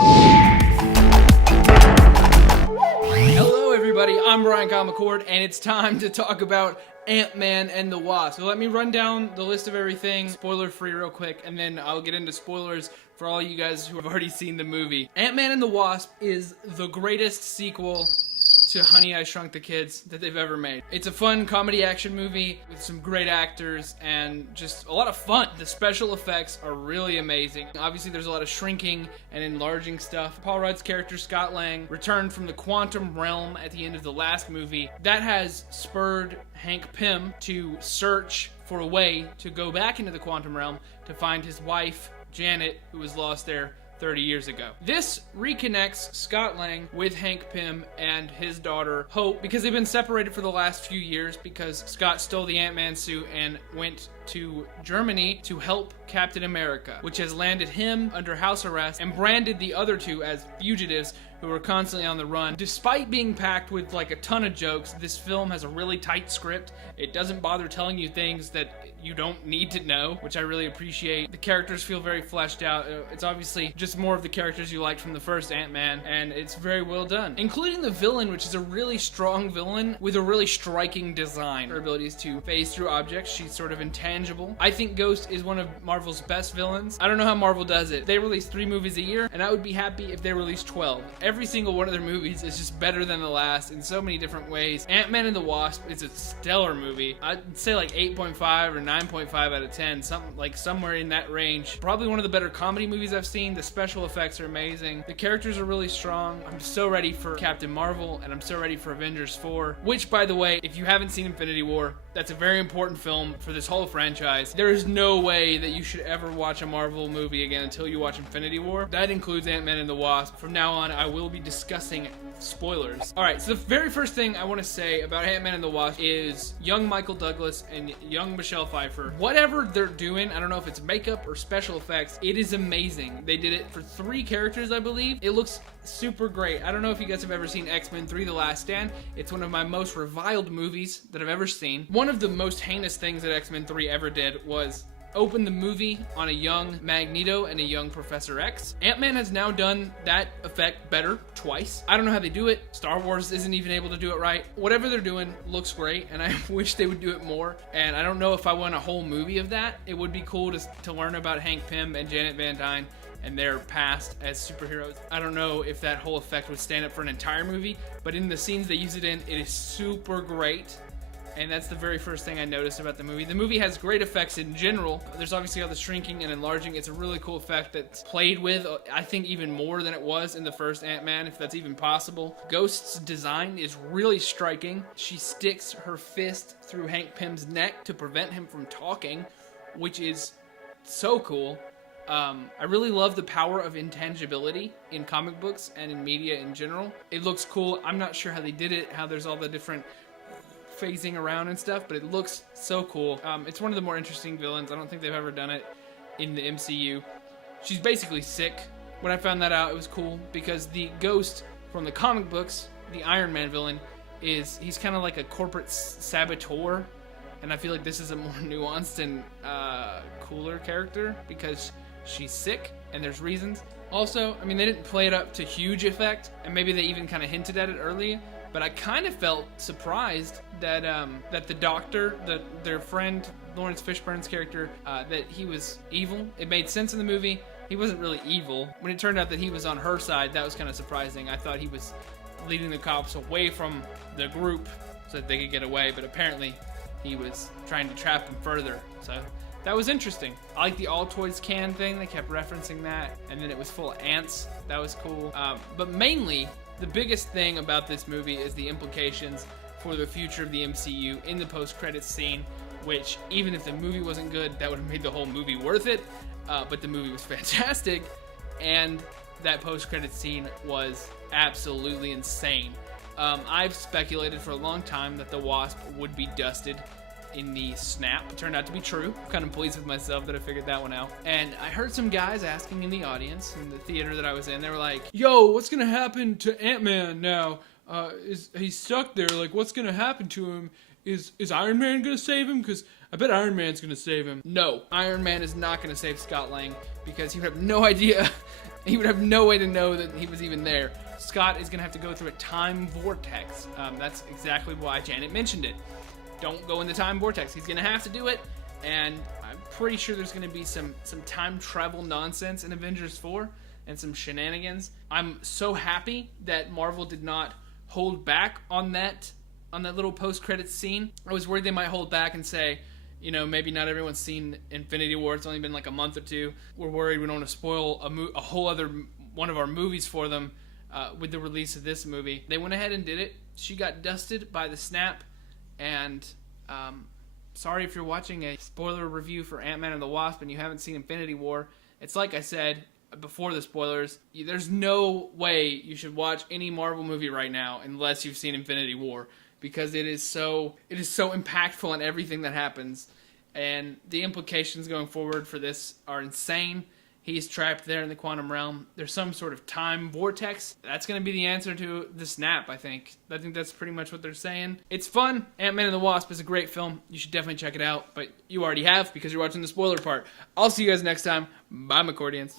Hello everybody, I'm Brian McCord, and it's time to talk about Ant-Man and the Wasp. So let me run down the list of everything, spoiler free real quick, and then I'll get into spoilers for all you guys who have already seen the movie. Ant-Man and the Wasp is the greatest sequel to Honey, I Shrunk the Kids that they've ever made. It's a fun comedy action movie with some great actors and just a lot of fun. The special effects are really amazing. Obviously there's a lot of shrinking and enlarging stuff. Paul Rudd's character Scott Lang returned from the quantum realm at the end of the last movie. That has spurred Hank Pym to search for a way to go back into the quantum realm to find his wife Janet, who was lost there 30 years ago. This reconnects Scott Lang with Hank Pym and his daughter Hope, because they've been separated for the last few years because Scott stole the Ant-Man suit and went to Germany to help Captain America, which has landed him under house arrest and branded the other two as fugitives who are constantly on the run. Despite being packed with like a ton of jokes, this film has a really tight script. It doesn't bother telling you things that you don't need to know, which I really appreciate. The characters feel very fleshed out. It's obviously just more of the characters you liked from the first Ant-Man, and it's very well done. Including the villain, which is a really strong villain with a really striking design. Her abilities to phase through objects, she's sort of intangible. I think Ghost is one of Marvel's best villains. I don't know how Marvel does it. They release 3 movies a year, and I would be happy if they released 12. Every single one of their movies is just better than the last in so many different ways. Ant-Man and the Wasp is a stellar movie. I'd say like 8.5 or 9.5 out of 10, something like somewhere in that range. Probably one of the better comedy movies I've seen. The special effects are amazing. The characters are really strong. I'm so ready for Captain Marvel, and I'm so ready for Avengers 4, which, by the way, if you haven't seen Infinity War, that's a very important film for this whole franchise. There is no way that you should ever watch a Marvel movie again until you watch Infinity War. That includes Ant-Man and the Wasp. From now on, I will be discussing spoilers. Alright, so the very first thing I want to say about Ant-Man and the Wasp is young Michael Douglas and young Michelle Pfeiffer. Whatever they're doing, I don't know if it's makeup or special effects, it is amazing. They did it for 3 characters, I believe. It looks super great. I don't know if you guys have ever seen X-Men 3: The Last Stand. It's one of my most reviled movies that I've ever seen. One of the most heinous things that X-Men 3 ever did was open the movie on a young Magneto and a young Professor X. Ant-Man has now done that effect better twice. I don't know how they do it. Star Wars isn't even able to do it right. Whatever they're doing looks great, and I wish they would do it more. And I don't know if I want a whole movie of that. It would be cool to learn about Hank Pym and Janet Van Dyne and their past as superheroes. I don't know if that whole effect would stand up for an entire movie, but in the scenes they use it in, it is super great. And that's the very first thing I noticed about the movie. The movie has great effects in general. There's obviously all the shrinking and enlarging. It's a really cool effect that's played with, I think, even more than it was in the first Ant-Man, if that's even possible. Ghost's design is really striking. She sticks her fist through Hank Pym's neck to prevent him from talking, which is so cool. I really love the power of intangibility in comic books and in media in general. It looks cool. I'm not sure how they did it, how there's all the different phasing around and stuff, but it looks so cool. It's one of the more interesting villains. I don't think they've ever done it in the MCU. She's basically sick. When I found that out, it was cool because the Ghost from the comic books, the Iron Man villain, he's kind of like a corporate saboteur, and I feel like this is a more nuanced and cooler character because she's sick and there's reasons. Also, I mean, they didn't play it up to huge effect, and maybe they even kind of hinted at it earlier, but I kind of felt surprised that that the Doctor, their friend Lawrence Fishburne's character, that he was evil. It made sense in the movie. He wasn't really evil. When it turned out that he was on her side, that was kind of surprising. I thought he was leading the cops away from the group so that they could get away, but apparently he was trying to trap them further. So that was interesting. I like the Altoids can thing. They kept referencing that, and then it was full of ants. That was cool. But mainly, the biggest thing about this movie is the implications for the future of the MCU in the post-credits scene, which, even if the movie wasn't good, that would have made the whole movie worth it. But the movie was fantastic, and that post-credits scene was absolutely insane. I've speculated for a long time that the Wasp would be dusted in the snap. It turned out to be true. I'm kind of pleased with myself that I figured that one out. And I heard some guys asking in the audience, in the theater that I was in, they were like, yo, what's gonna happen to Ant-Man now? He's stuck there, like, what's gonna happen to him? Is Iron Man gonna save him? Because I bet Iron Man's gonna save him. No, Iron Man is not gonna save Scott Lang, because you have no idea He would have no way to know that he was even there. Scott is going to have to go through a time vortex. That's exactly why Janet mentioned it. Don't go in the time vortex. He's going to have to do it, and I'm pretty sure there's going to be some time travel nonsense in Avengers 4 and some shenanigans. I'm so happy that Marvel did not hold back on that little post-credits scene. I was worried they might hold back and say, you know, maybe not everyone's seen Infinity War. It's only been like a month or two. We're worried we don't want to spoil a whole other one of our movies for them with the release of this movie. They went ahead and did it. She got dusted by the snap, and sorry if you're watching a spoiler review for Ant-Man and the Wasp and you haven't seen Infinity War. It's like I said before the spoilers, there's no way you should watch any Marvel movie right now unless you've seen Infinity War, because it is so impactful in everything that happens, and the implications going forward for this are insane. He's trapped there in the quantum realm. There's some sort of time vortex. That's going to be the answer to the snap, I think. I think that's pretty much what they're saying. It's fun. Ant-Man and the Wasp is a great film. You should definitely check it out, but you already have because you're watching the spoiler part. I'll see you guys next time. Bye, McCordians.